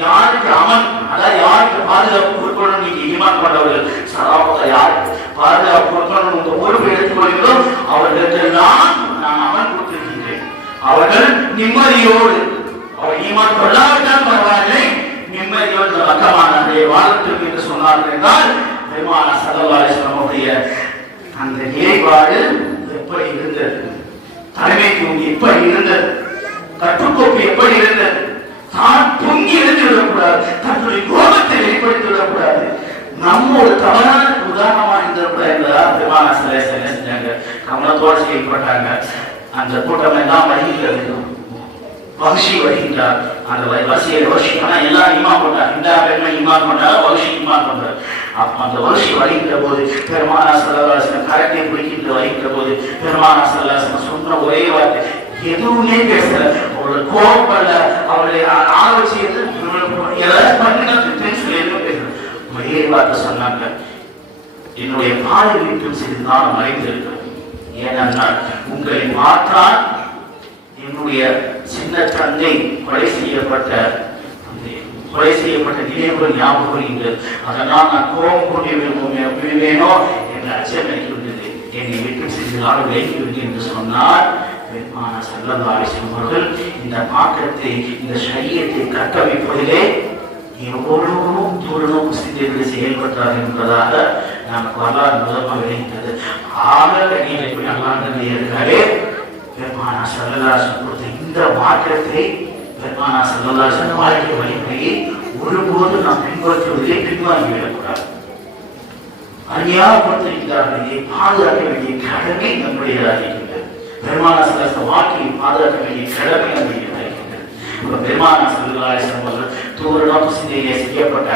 யாருக்கு அமன், அதாவது யாருக்கு பாதுகாப்பு கொடுக்கணும், நீங்க ஈமான் கொண்டவர்கள் சராபத்தை யாருக்கு பாதுகாப்பு கொடுக்கணும் உங்க பொறுப்பு எடுத்துக்கொள்கிறோ அவர்களுக்கெல்லாம் நான் அமன் கொடுத்திருக்கின்றேன். அவர்கள் நிம்மதியோடு, அவர் ஈமான் கொள்ளாவிட்டால் பரவாயில்லை, நிம்மதியோடு வக்கமானதை வாழ்த்தும் என்று சொன்னார்கள் என்றால் பெருமானார் ஸல்லல்லாஹு அலைஹி வஸல்லம் உடைய அந்த நிலைப்பாடு எப்படி இருந்தது, தலைமைக்கு எப்படி இருந்தது, கட்டுக்கோப்பு எப்படி இருந்தது, தான் பொங்கி எழுந்து விடக்கூடாது, தன்னுடைய கோபத்தை வெளிப்படுத்தி விடக்கூடாது. நம்ம ஒரு தவறான உதாரணமா இருந்திருக்கூடாது என்பதால் பெருமானார் ஸல்லல்லாஹு அலைஹி வஸல்லம் செஞ்சாங்க. கவனத்தோடு செயல்பட்டாங்க. அந்த கூட்டம் எல்லாம் வருகிறது. வஹ்ஷி வருகின்றார். அந்த வஹ்ஷியை ஆனா எல்லாம் ஈமான் கொண்டார். இந்த பெண்மை ஈமான் கொண்டார், வஹ்ஷி ஈமான் கொண்டார். அந்த வஹ்ஷி வருகின்ற போது பெருமானார் ஸல்லல்லாஹு அலைஹி வஸல்லம் கரத்தை பிடிக்கின்ற வருகின்ற போது பெருமானார் ஸல்லல்லாஹு அலைஹி வஸல்லம் சொன்ன ஒரே வார்த்தை, எதுவுமே பேசல, அவருடைய கோபப்படல, அவருடைய ஆலோசித்து ஒரே வார்த்தை சொன்னாங்க, என்னுடைய பாலை வீட்டும் சிறிது நாள் மறைந்திருக்கிறது. ஏனென்றால் உங்களை பார்த்தால் என்னுடைய சின்ன தந்தை கொலை செய்யப்பட்ட நினைவுகள் ஞாபகம் வருகின்றது. அதனால் நான் கோபம் கொண்டு விழுவேனோ என்ற அச்சம் எனக்கு இருந்தது. என்னை விட்டு சிறிது நாள் விலகிவிட்டு என்று சொன்னார். பெருமானார் ஸல்லல்லாஹு அலைஹி வஸல்லம் அவர்கள் இந்த மாற்றத்தை, இந்த ஷரியத்தை கட்டமைப்பதிலே எவ்வளவு தூரநோக்கு சிந்தனை செயல்பட்டார் என்பதாக நமக்கு வரலாறு முதலாக விளைந்தது. ஆக கண்ணியத்தை அல்லாஹ்வே பெருமானார் ஸல்லல்லாஹு அலைஹி வஸல்லம் கொடுத்த இந்த மாற்றத்தை, பெருமானார் ஸல்லல்லாஹு அலைஹி வஸல்லம் வாழ்க்கை வழிமுறையை ஒருபோது நாம் பின்பற்றுவதிலே பின்வாங்கிவிடக்கூடாது. அறியாப்படுத்துகிறார்கள், இதை பாதுகாக்க வேண்டிய கடமை நம்முடையதாக இருக்கின்றது. பெருமானார் ஸல்லல்லாஹு அலைஹி வஸல்லம் வாழ்க்கையை பாதுகாக்க வேண்டிய கடமை நம்முடையதாக இருக்கின்றது. பெருமானார் ஸல்லல்லாஹு அலைஹி வஸல்லம் அவர்கள் தூரநோக்கு சிந்தனை செய்யப்பட்ட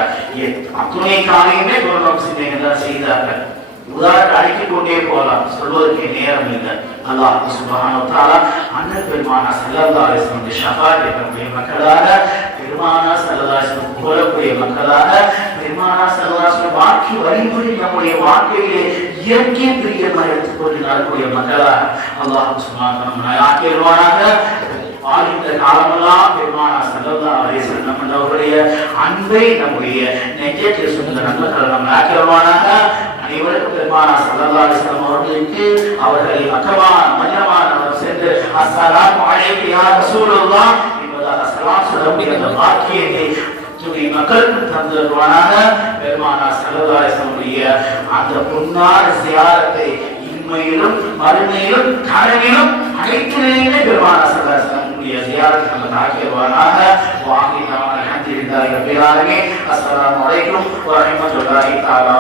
அத்துணை காரியமே தூரநோக்கு சிந்தனை தான் செய்தார்கள். உதாரணம் அழைத்துக் கொண்டே போகலாம், சொல்வதற்கு நேரம் இல்லை. அல்லாஹ் சுப்ஹானஹு வ தஆலா அண்ணல் பெருமானார் ஸல்லல்லாஹு அலைஹி வஸல்லம் ஷஃபாஅத் பெறக்கூடிய மக்களாக, பெருமானார் ஸல்லல்லாஹு அலைஹி வஸல்லம் புகழக்கூடிய மக்களாக, பெருமானார் ஸல்லல்லாஹு அலைஹி வஸல்லம் வாழ்க்கை வழிமுறை நம்முடைய வாழ்க்கையிலே இயற்கை பிரியமாக எடுத்துக்கொண்டு நடக்கக்கூடிய மக்களாக அல்லாஹ் சுப்ஹானஹு வ தஆலா ஆக்கிடுவானாக. வாழ்கின்ற காலமெல்லாம் பெருமானார் ஸல்லல்லாஹு அலைஹி வஸல்லம் அன்பை நம்முடைய நெஞ்சத்தில் சுமந்த நண்பர்கள் நாம் ஆக்கிரமானாக. அனைவருக்கும் பெருமானா ஸல்லல்லாஹு அலைஹி வஸல்லம் அவர்களுக்கு அவர்களை மக்கமா மதீனா சென்று அஸ்ஸலாமு அலைக்கும் யா ரசூலுல்லாஹ் என்பதாக சலாம் சொல்லக்கூடிய அந்த வாக்கியத்தை மக்களுக்கு தந்துருவானாக. பெருமானா ஸல்லல்லாஹு அலைஹி வஸல்லம் அந்த பொன்னார் ஜியாரத்தை இம்மையிலும் மறுமையிலும் கனவிலும் அனைத்திலேயுமே பெருமானா ஸல்லல்லாஹு அலைஹி வஸல்லம் ஜியாரத்தை நமக்கு ஆக்கிடுவானாக. வாஹிதான அல்ஹம்துலில்லாஹி ரப்பில் ஆலமீன். அஸ்ஸலாமு அலைக்கும் வ ரஹ்மத்துல்லாஹி தஆலா.